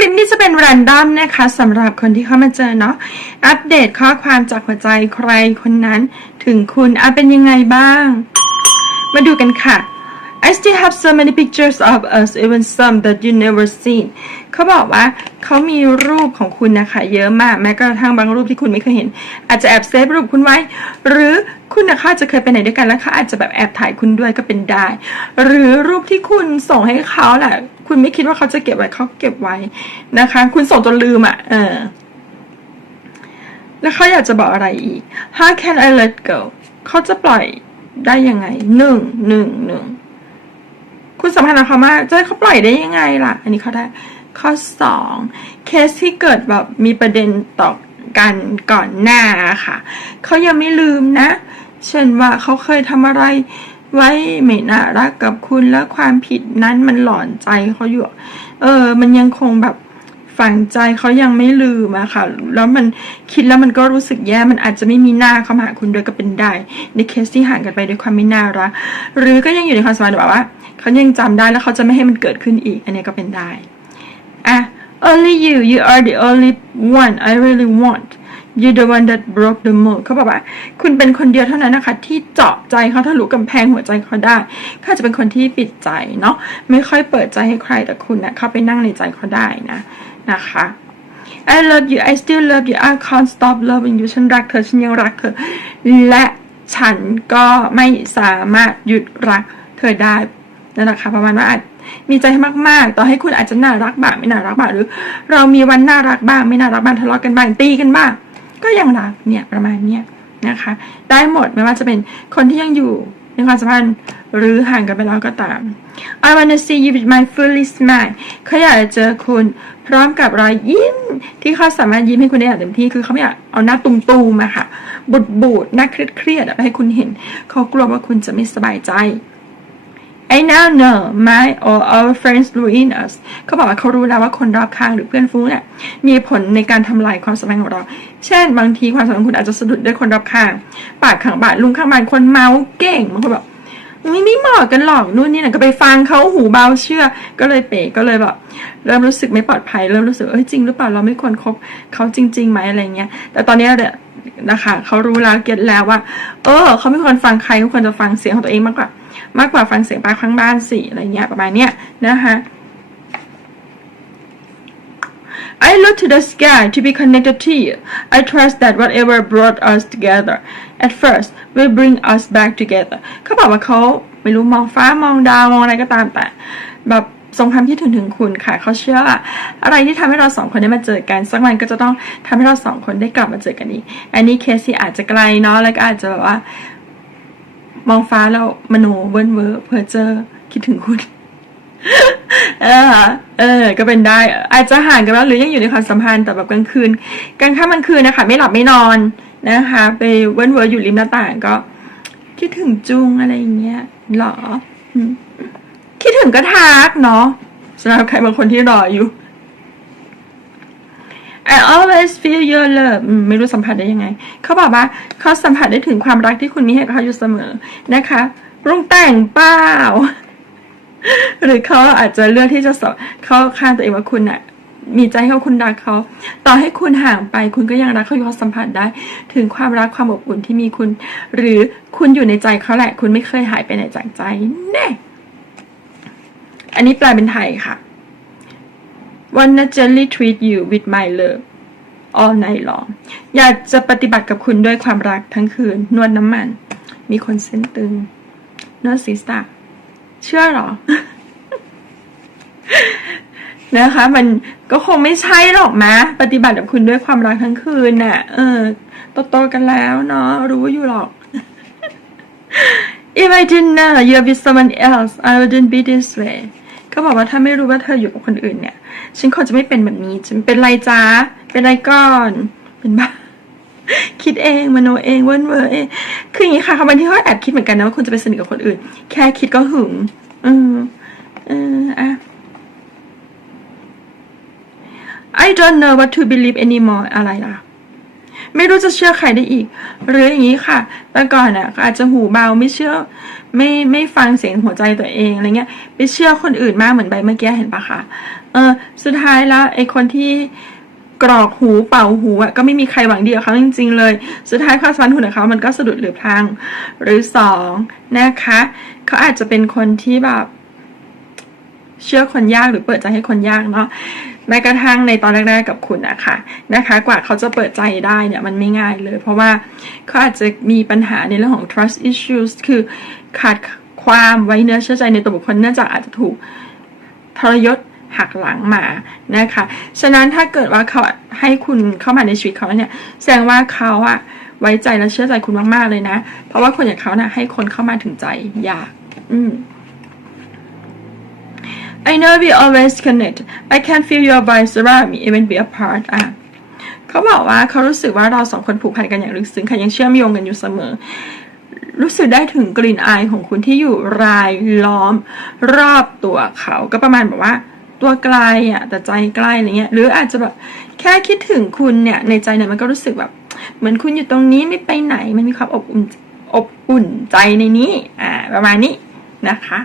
ลิปนี้จะเป็นแรนดอมนะคะสำหรับคนที่เข้ามาเจอเนาะอัปเดตข้อความจากหัวใจใครคนนั้น ถึงคุณอาเป็นยังไงบ้าง มาดูกันค่ะ I still have so many pictures of us even some that you never seen เขาบอกว่าเขามีรูปของคุณนะคะ เยอะมาก แม้กระทั่งบางรูปที่คุณไม่เคยเห็น อาจจะแอบเซฟรูปคุณไว้ หรือคุณนะคะจะเคยไปไหนด้วยกันแล้วเขาอาจจะแบบแอบถ่ายคุณด้วยก็เป็นได้ หรือรูปที่คุณส่งให้เขาแหละคุณไม่คิดว่าเขาจะเก็บไว้เขาเก็บไว้นะคะ คุณส่งจนลืมอะ เออ แล้วเขาอยากจะบอกอะไรอีก How can I let go เขาจะปล่อยได้ยังไงหนึ่งหนึ่งหนึ่ง คุณสัมพันธ์กับเขามากจะให้เขาปล่อยได้ยังไงล่ะ อันนี้เขาได้ ข้อสองเคสที่เกิดแบบมีประเด็นต่อกันก่อนหน้าค่ะ เขายังไม่ลืมนะ เช่นว่าเขาเคยทำอะไรไว้ไม่น่ารักกับคุณแล้วความผิดนั้นมันหลอนใจเขาอยู่ เออ มันยังคงแบบ ฝังใจเขายังไม่ลืมอะค่ะ แล้วมันคิดแล้วมันก็รู้สึกแย่ มันอาจจะไม่มีหน้าเข้ามาหาคุณด้วยก็เป็นได้ ในเคสที่ห่างกันไปด้วยความไม่น่ารัก หรือก็ยังอยู่ในความสัมพันธ์แบบว่าเขายังจำได้แล้วเขาจะไม่ให้มันเกิดขึ้นอีก อันนี้ก็เป็นได้อะ only you you are the only one I really want you the one that broke the mold เขาบอกว่า คุณเป็นคนเดียวเท่านั้นนะคะ ที่เจาะใจเขาทะลุกำแพงหัวใจเขาได้เขาอาจะเป็นคนที่ปิดใจเนาะไม่ค่อยเปิดใจให้ใครแต่คุณเนะ่ะเข้าไปนั่งในใจเขาได้นะ นะคะ I love you I still love you I can't stop loving you ฉันรักเธอ ฉันยังรักเธอ และฉันก็ไม่สามารถหยุดรักเธอได้นั่นแหละค่ะประมาณว่ามีใจมาก ๆ ต่อให้คุณอาจจะน่ารักบ้างไม่น่ารักบ้างหรือ เรามีวันน่ารักบ้างไม่น่ารักบ้างทะเลาะกันบ้างตีกันบ้างก็ยังรักเนี่ยประมาณเนี้ยนะคะ ได้หมดไม่ว่าจะเป็นคนที่ยังอยู่ ในความสัมพันธ์หรือห่างกันไปแล้วก็ตาม I wanna see you with my fully smile เขาอยากจะเจอคุณพร้อมกับรอยยิ้ม ที่เขาสามารถยิ้มให้คุณได้อย่างเต็มที่ คือเขาไม่อยากเอาหน้าตุ่มๆมาค่ะบูดบูดหน้าเครียดๆไปให้คุณเห็น เขากลัวว่าคุณจะไม่สบายใจ I now know my or our friends ruin us เขาบอกว่าเขารู้แล้วว่าคนรอบข้างหรือเพื่อนฟุ้เนี่ยมีผลในการทำลายความสัมพันธ์ของเรา เช่น บางทีความสัมพันธ์คุณอาจจะสะดุดด้วยคนรอบข้าง ปากขังบาดลุงข้างบ้านคนเมาเก่งบางคนแบบไม่ไม่เหมาะกันหรอกนู่นนี่นะก็ไปฟังเขาหูเบาเชื่อ ก็เลยเป๋ก็เลยแบบเริ่มรู้สึกไม่ปลอดภัยเริ่มรู้สึกเอ้ยจริงหรือเปล่าเราไม่ควรคบเขาจริงๆไหมอะไรเงี้ยแต่ตอนนี้เนี่ยนะคะเขารู้แล้วเก็ตแล้วว่า เออเขาไม่ควรฟังใครเขาควรจะฟังเสียงของตัวเองมากกว่า มากกว่าฟังเสียงปลาข้างบ้านสิอะไรเงี้ยประมาณเนี้ยนะคะ I look to the sky to be connected to you. I trust that whatever brought us together at first will bring us back together. เขาบอกว่าเขาไม่รู้มองฟ้ามองดาวมองอะไรก็ตามแต่แบบทรงความคิดถึงถึงคุณค่ะเขาเชื่อว่าอะไรที่ทำให้เราสองคนได้มาเจอกันสักวันก็จะต้องทำให้เราสองคนได้กลับมาเจอกันอีก อันนี้เคสที่อาจจะไกลเนาะแล้วก็อาจจะแบบว่า มองฟ้าแล้วมโนเวิร์นเวอร์เพอเจอคิดถึงคุณ เออ เออ ก็เป็นได้ อาจจะห่างกันแล้วหรือยังอยู่ในความสัมพันธ์แต่แบบกลางคืนกลางค่ำกลางคืนนะคะ ไม่หลับไม่นอนนะคะ ไปเวิร์นเวอร์อยู่ริมหน้าต่างก็ คิดถึงจุงอะไรอย่างเงี้ยหรอคิดถึงก็ทักเนาะสำหรับใครบางคนที่รออยู่ I always feel your love อืมไม่รู้สัมผัสได้ยังไง เขาบอกว่าเขาสัมผัสได้ถึงความรักที่คุณมีให้เขาอยู่เสมอนะคะรุงแต่งเปล่า หรือเขาอาจจะเลือกที่จะสอบเขาข้างตัวเองว่าคุณน่ะมีใจให้เขาคุณรักเขา ต่อให้คุณห่างไป คุณก็ยังรักเขาอยู่เขาสัมผัสได้ ถึงความรักความอบอุ่นที่มีคุณ หรือคุณอยู่ในใจเขาแหละ คุณไม่เคยหายไปไหนจากใจแน่อันนี้แปลเป็นไทยค่ะ wanna gently treat you with my love all night long อยากจะปฏิบัติกับคุณด้วยความรักทั้งคืน นวดน้ำมัน มีคนเส้นตึงนวดศีรษะเชื่อหรอ นะคะ มันก็คงไม่ใช่หรอกมะปฏิบัติกับคุณด้วยความรักทั้งคืนน่ะ เออโตๆกันแล้วเนาะรู้อยู่หรอก If I didn't know you're with someone else I wouldn't be this way เขาบอกว่าถ้าไม่รู้ว่าเธออยู่กับคนอื่นเนี่ย ฉันคงจะไม่เป็นแบบนี้ ฉันเป็นไรจ้าเป็นไรก่อน เป็นบ้าคิดเองมโนเองเว้นเวอร์เองคืออย่างนี้ค่ะเขาบางทีเขาแอบคิดเหมือนกันนะว่าคุณจะไปสนิทกับคนอื่น แค่คิดก็หึงเออเอออะ I don't know what to believe anymore อะไรล่ะ ไม่รู้จะเชื่อใครได้อีก หรืออย่างนี้ค่ะ แต่ก่อนอะอาจจะหูเบาไม่เชื่อ ไม่ไม่ฟังเสียงหัวใจตัวเองอะไรเงี้ยไปเชื่อคนอื่นมากเหมือนใบเมื่อกี้เห็นปะคะเออสุดท้ายแล้วไอ้คนที่กรอกหูเป่าหูอะก็ไม่มีใครหวังดีกับเขาจริง ๆ เลย สุดท้ายความสัมพันธ์ของเขามันก็สะดุดหรือพลัง หรือสองนะคะเขาอาจจะเป็นคนที่แบบเชื่อคนยากหรือเปิดใจให้คนยากเนาะ แม้กระทั่งในตอนแรกๆกับคุณอะค่ะนะคะ กว่าเขาจะเปิดใจได้เนี่ยมันไม่ง่ายเลย เพราะว่าเขาอาจจะมีปัญหาในเรื่องของ trust issues คือขาดความไว้เนื้อเชื่อใจในตัวบุคคลเนื่องจากอาจจะถูกทรยศหักหลังมานะคะ ฉะนั้นถ้าเกิดว่าเขาให้คุณเข้ามาในชีวิตเขาเนี่ย แสดงว่าเขาอะไว้ใจและเชื่อใจคุณมากๆเลยนะ เพราะว่าคนอย่างเขานะ่ะให้คนเข้ามาถึงใจยาก อืม I know we always connect. I can feel your vibes around me even we apart. อะเขาบอกว่าเขารู้สึกว่าเราสองคนผูกพันกันอย่างลึกซึ้งค่ะยังเชื่อมโยงกันอยู่เสมอ รู้สึกได้ถึงกลิ่นอายของคุณที่อยู่รายล้อมรอบตัวเขา ก็ประมาณแบบว่า ตัวไกลอะแต่ใจใกล้อะไรเงี้ย หรืออาจจะแบบแค่คิดถึงคุณเนี่ยในใจเนี่ยมันก็รู้สึกแบบ เหมือนคุณอยู่ตรงนี้ไม่ไปไหนมันมีความอบอุ่นอบอุ่นใจในนี้ อ่า ประมาณนี้นะคะ